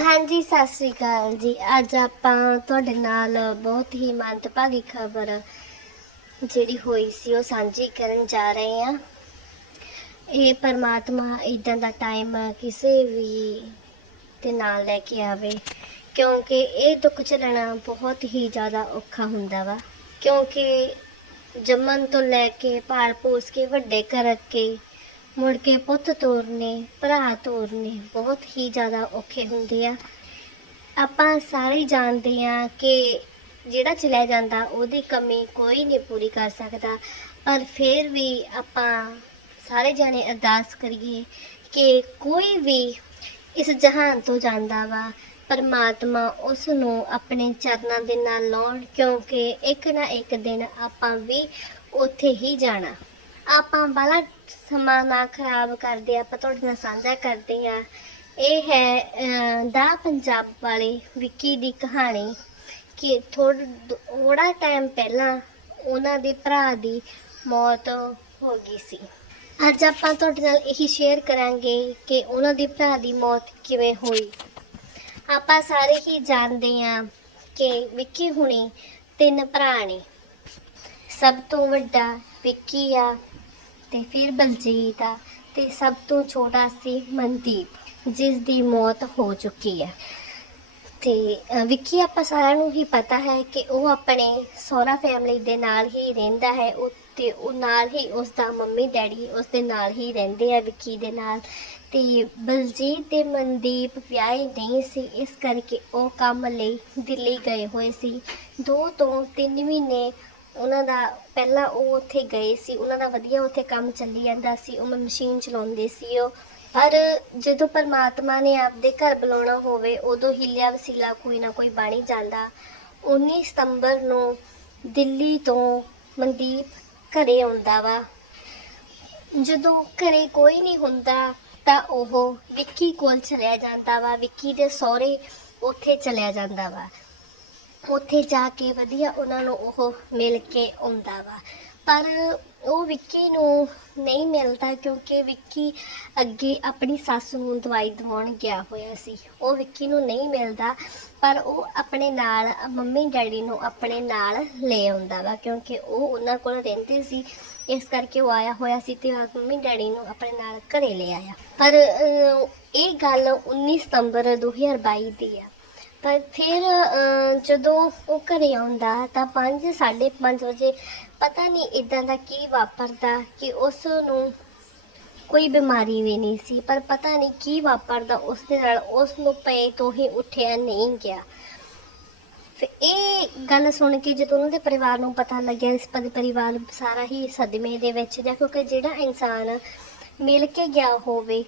ਹਾਂਜੀ, ਸਤਿ ਸ੍ਰੀ ਅਕਾਲ ਜੀ। ਅੱਜ ਆਪਾਂ ਤੁਹਾਡੇ ਨਾਲ ਬਹੁਤ ਹੀ ਮੰਦਭਾਗੀ ਖਬਰ ਜਿਹੜੀ ਹੋਈ ਸੀ, ਉਹ ਸਾਂਝੀ ਕਰਨ ਜਾ ਰਹੇ ਹਾਂ। ਇਹ ਪਰਮਾਤਮਾ ਇਦਾਂ ਦਾ ਟਾਈਮ ਕਿਸੇ ਵੀ ਦੇ ਨਾਲ ਲੈ ਕੇ ਆਵੇ, ਕਿਉਂਕਿ ਇਹ ਦੁੱਖ ਝੱਲਣਾ ਬਹੁਤ ਹੀ ਜ਼ਿਆਦਾ ਔਖਾ ਹੁੰਦਾ ਵਾ। ਕਿਉਂਕਿ ਜੰਮਣ ਤੋਂ ਲੈ ਕੇ ਪਾਲ ਪੋਸ ਕੇ ਵੱਡੇ ਕਰਕੇ ਮੁੜ ਕੇ ਪੁੱਤ ਤੋਰਨੇ, ਭਰਾ ਤੋਰਨੇ ਬਹੁਤ ਹੀ ਜ਼ਿਆਦਾ ਔਖੇ ਹੁੰਦੇ ਆ। ਆਪਾਂ ਸਾਰੇ ਜਾਣਦੇ ਆ ਕਿ ਜਿਹੜਾ ਚਲਿਆ ਜਾਂਦਾ ਉਹਦੀ ਕਮੀ ਕੋਈ ਨਹੀਂ ਪੂਰੀ ਕਰ ਸਕਦਾ। ਪਰ ਫਿਰ ਵੀ ਆਪਾਂ ਸਾਰੇ ਜਾਣੇ ਅਰਦਾਸ ਕਰੀਏ ਕਿ ਕੋਈ ਵੀ ਇਸ ਜਹਾਨ ਤੋਂ ਜਾਂਦਾ ਵਾ, ਪਰਮਾਤਮਾ ਉਸ ਨੂੰ ਆਪਣੇ ਚਰਨਾਂ ਦੇ ਨਾਲ ਲਾਉਣ, ਕਿਉਂਕਿ ਇੱਕ ਨਾ ਇੱਕ ਦਿਨ ਆਪਾਂ ਵੀ ਉੱਥੇ ਹੀ ਜਾਣਾ। ਆਪਾਂ ਬਾਲਾ ਸਮਾਂ ਨਾ ਖਰਾਬ ਕਰਦੇ ਆਪਾਂ ਤੁਹਾਡੇ ਨਾਲ ਸਾਂਝਾ ਕਰਦੇ ਆ ਇਹ ਹੈ ਅਹ, ਦਾ ਪੰਜਾਬ ਵਾਲੇ ਵਿੱਕੀ ਦੀ ਕਹਾਣੀ ਕਿ ਥੋੜਾ ਟਾਈਮ ਪਹਿਲਾਂ ਉਹਨਾਂ ਦੇ ਭਰਾ ਦੀ ਮੌਤ ਹੋ ਗਈ ਸੀ। ਅੱਜ ਆਪਾਂ ਤੁਹਾਡੇ ਨਾਲ ਇਹੀ ਸ਼ੇਅਰ ਕਰਾਂਗੇ ਕਿ ਉਹਨਾਂ ਦੇ ਭਰਾ ਦੀ ਮੌਤ ਕਿਵੇਂ ਹੋਈ। ਆਪਾਂ ਸਾਰੇ ਹੀ ਜਾਣਦੇ ਆ ਕਿ ਵਿੱਕੀ ਹੁਣੀ ਤਿੰਨ ਭਰਾ ਨੇ। ਸਭ ਤੋਂ ਵੱਡਾ ਵਿੱਕੀ ਆ ਤੇ ਫਿਰ ਬਲਜੀਤ ਆ ਤੇ ਸਭ ਤੋਂ ਛੋਟਾ ਸੀ ਮਨਦੀਪ, ਜਿਸ ਦੀ ਮੌਤ ਹੋ ਚੁੱਕੀ ਹੈ। ਤੇ ਵਿੱਕੀ, ਆਪਾਂ ਸਾਰਿਆਂ ਨੂੰ ਹੀ ਪਤਾ ਹੈ ਕਿ ਉਹ ਆਪਣੇ ਸਹੁਰਾ ਫੈਮਿਲੀ ਦੇ ਨਾਲ ਹੀ ਰਹਿੰਦਾ ਹੈ। ਉਹ ਤੇ ਉਹ ਨਾਲ ਹੀ ਉਸ ਦਾ ਮੰਮੀ ਡੈਡੀ ਉਸ ਦੇ ਨਾਲ ਹੀ ਰਹਿੰਦੇ ਆ ਵਿੱਕੀ ਦੇ ਨਾਲ। ਤੇ ਬਲਜੀਤ ਤੇ ਮਨਦੀਪ ਵਿਆਹੇ ਨਹੀਂ ਸੀ, ਇਸ ਕਰਕੇ ਉਹ ਕੰਮ ਲਈ ਦਿੱਲੀ ਗਏ ਹੋਏ ਸੀ। ਦੋ ਤੋਂ ਤਿੰਨ ਮਹੀਨੇ ਉਹਨਾਂ ਦਾ ਪਹਿਲਾਂ ਉਹ ਉੱਥੇ ਗਏ ਸੀ, ਉਹਨਾਂ ਦਾ ਵਧੀਆ ਉੱਥੇ ਕੰਮ ਚੱਲੀ ਜਾਂਦਾ ਸੀ, ਉਹ ਮਸ਼ੀਨ ਚਲਾਉਂਦੇ ਸੀ ਉਹ। ਪਰ ਜਦੋਂ ਪਰਮਾਤਮਾ ਨੇ ਆਪਦੇ ਘਰ ਬੁਲਾਉਣਾ ਹੋਵੇ, ਉਦੋਂ ਹਿੱਲਿਆ ਵਸੀਲਾ ਕੋਈ ਨਾ ਕੋਈ ਬਣ ਜਾਂਦਾ। 19 ਸਤੰਬਰ ਨੂੰ ਦਿੱਲੀ ਤੋਂ ਮਨਦੀਪ ਘਰੇ ਆਉਂਦਾ ਵਾ। ਜਦੋਂ ਘਰੇ ਕੋਈ ਨਹੀਂ ਹੁੰਦਾ, ਤਾਂ ਉਹ ਵਿੱਕੀ ਕੋਲ ਚਲਿਆ ਜਾਂਦਾ ਵਾ, ਵਿੱਕੀ ਦੇ ਸਹੁਰੇ ਉੱਥੇ ਚਲਿਆ ਜਾਂਦਾ ਵਾ। ਉੱਥੇ ਜਾ ਕੇ ਵਧੀਆ ਉਹਨਾਂ ਨੂੰ ਉਹ ਮਿਲ ਕੇ ਆਉਂਦਾ ਵਾ। ਪਰ ਉਹ ਵਿੱਕੀ ਨੂੰ ਨਹੀਂ ਮਿਲਦਾ ਕਿਉਂਕਿ ਵਿੱਕੀ ਅੱਗੇ ਆਪਣੀ ਸੱਸ ਨੂੰ ਦਵਾਈ ਦਿਵਾਉਣ ਗਿਆ ਹੋਇਆ ਸੀ। ਉਹ ਵਿੱਕੀ ਨੂੰ ਨਹੀਂ ਮਿਲਦਾ, ਪਰ ਉਹ ਆਪਣੇ ਨਾਲ, ਮੰਮੀ ਡੈਡੀ ਨੂੰ ਆਪਣੇ ਨਾਲ ਲੈ ਆਉਂਦਾ ਵਾ ਕਿਉਂਕਿ ਉਹ ਉਹਨਾਂ ਕੋਲ ਰਹਿੰਦੇ ਸੀ। ਇਸ ਕਰਕੇ ਉਹ ਆਇਆ ਹੋਇਆ ਸੀ ਤੇ ਮੰਮੀ ਡੈਡੀ ਨੂੰ ਆਪਣੇ ਨਾਲ ਘਰੇ ਲੈ ਆਇਆ। ਪਰ ਇਹ ਗੱਲ 19 ਸਤੰਬਰ 2022 ਦੀ ਆ। ਪਰ ਫਿਰ ਜਦੋਂ ਉਹ ਘਰੇ ਆਉਂਦਾ ਤਾਂ 5 5:30 ਵਜੇ ਪਤਾ ਨਹੀਂ ਇਦਾਂ ਦਾ ਕੀ ਵਾਪਰਦਾ ਕਿ ਉਸ ਨੂੰ ਕੋਈ ਬਿਮਾਰੀ ਵੀ ਨਹੀਂ ਸੀ, ਪਰ ਪਤਾ ਨਹੀਂ ਕੀ ਵਾਪਰਦਾ ਉਸ ਦੇ ਨਾਲ, ਉਸ ਨੂੰ ਪਏ ਤੋਂ ਹੀ ਉੱਠਿਆ ਨਹੀਂ ਗਿਆ। ਫਿਰ ਇਹ ਗੱਲ ਸੁਣ ਕੇ ਜਦੋਂ ਉਹਨਾਂ ਦੇ ਪਰਿਵਾਰ ਨੂੰ ਪਤਾ ਲੱਗਿਆ, ਇਸ ਪਰਿ- ਪਰਿਵਾਰ ਸਾਰਾ ਹੀ ਸਦਮੇ ਦੇ ਵਿੱਚ ਜਾਂ ਕਿਉਂਕਿ ਜਿਹੜਾ ਇਨਸਾਨ ਮਿਲ ਕੇ ਗਿਆ ਹੋਵੇ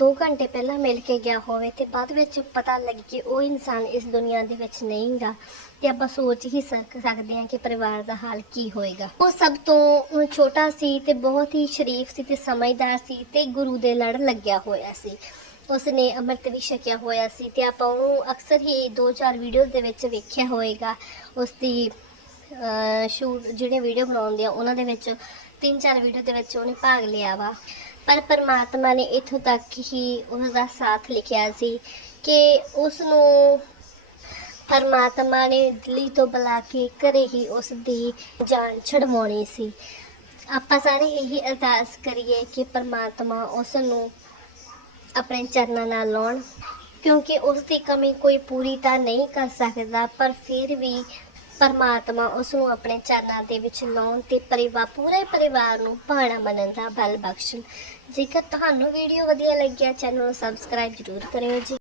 2 ਘੰਟੇ ਪਹਿਲਾਂ ਮਿਲ ਕੇ ਗਿਆ ਹੋਵੇ ਤੇ ਬਾਅਦ ਵਿੱਚ ਪਤਾ ਲੱਗੇ ਕਿ ਉਹ ਇਨਸਾਨ ਇਸ ਦੁਨੀਆ ਦੇ ਵਿੱਚ ਨਹੀਂਗਾ ਤੇ ਆਪਾਂ ਸੋਚ ਹੀ ਸਕਦੇ ਹਾਂ ਕਿ ਪਰਿਵਾਰ ਦਾ ਹਾਲ ਕੀ ਹੋਏਗਾ। ਉਹ ਸਭ ਤੋਂ ਛੋਟਾ ਸੀ ਤੇ ਬਹੁਤ ਹੀ ਸ਼ਰੀਫ ਸੀ ਤੇ ਸਮਝਦਾਰ ਸੀ ਤੇ ਗੁਰੂ ਦੇ ਲੜ ਲੱਗਿਆ ਹੋਇਆ ਸੀ। ਉਸ ਨੇ ਅੰਮ੍ਰਿਤ ਵੀ ਛਕਿਆ ਹੋਇਆ ਸੀ ਤੇ ਆਪਾਂ ਉਹਨੂੰ ਅਕਸਰ ਹੀ 2-4 ਵੀਡੀਓਜ਼ ਦੇ ਵਿੱਚ ਵੇਖਿਆ ਹੋਏਗਾ। ਉਸ ਦੀ ਸ਼ੂਟ, ਜਿਹੜੇ ਵੀਡੀਓ ਬਣਾਉਂਦੇ ਆ, ਉਹਨਾਂ ਦੇ ਵਿੱਚ 3-4 ਵੀਡੀਓ ਦੇ ਵਿੱਚ ਉਹਨੇ ਭਾਗ ਲਿਆ ਵਾ। ਪਰ ਪਰਮਾਤਮਾ ਨੇ ਇਥੋਂ ਤੱਕ ਹੀ ਉਸ ਦਾ ਸਾਥ ਲਿਖਿਆ ਸੀ ਕਿ ਉਸ ਨੂੰ ਪਰਮਾਤਮਾ ਨੇ ਦਿੱਲੀ ਤੋਂ ਬੁਲਾ ਕੇ ਘਰੇ ਹੀ ਉਸ ਦੀ ਜਾਨ ਛਡਵਾਉਣੀ ਸੀ। ਆਪਾਂ ਸਾਰੇ ਇਹੀ ਅਰਦਾਸ ਕਰੀਏ ਕਿ ਪਰਮਾਤਮਾ ਉਸ ਨੂੰ ਆਪਣੇ ਚਰਨਾਂ ਨਾਲ ਲਾਉਣ, ਕਿਉਂਕਿ ਉਸ ਦੀ ਕਮੀ ਕੋਈ ਪੂਰੀ ਤਾਂ ਨਹੀਂ ਕਰ ਸਕਦਾ, ਪਰ ਫਿਰ ਵੀ ਪਰਮਾਤਮਾ ਉਸ ਨੂੰ ਆਪਣੇ ਚਰਨਾਂ ਦੇ ਵਿੱਚ ਲਾਉਣ ਤੇ ਪਰਿਵਾਰ, ਪੂਰੇ ਪਰਿਵਾਰ ਨੂੰ ਭਾਣਾ ਮੰਨਣ ਦਾ ਬਲ ਬਖਸ਼ਣ। ਜੇਕਰ ਤੁਹਾਨੂੰ ਵੀਡੀਓ ਵਧੀਆ ਲੱਗਿਆ ਚੈਨਲ ਨੂੰ ਸਬਸਕ੍ਰਾਈਬ ਜ਼ਰੂਰ ਕਰਿਓ ਜੀ।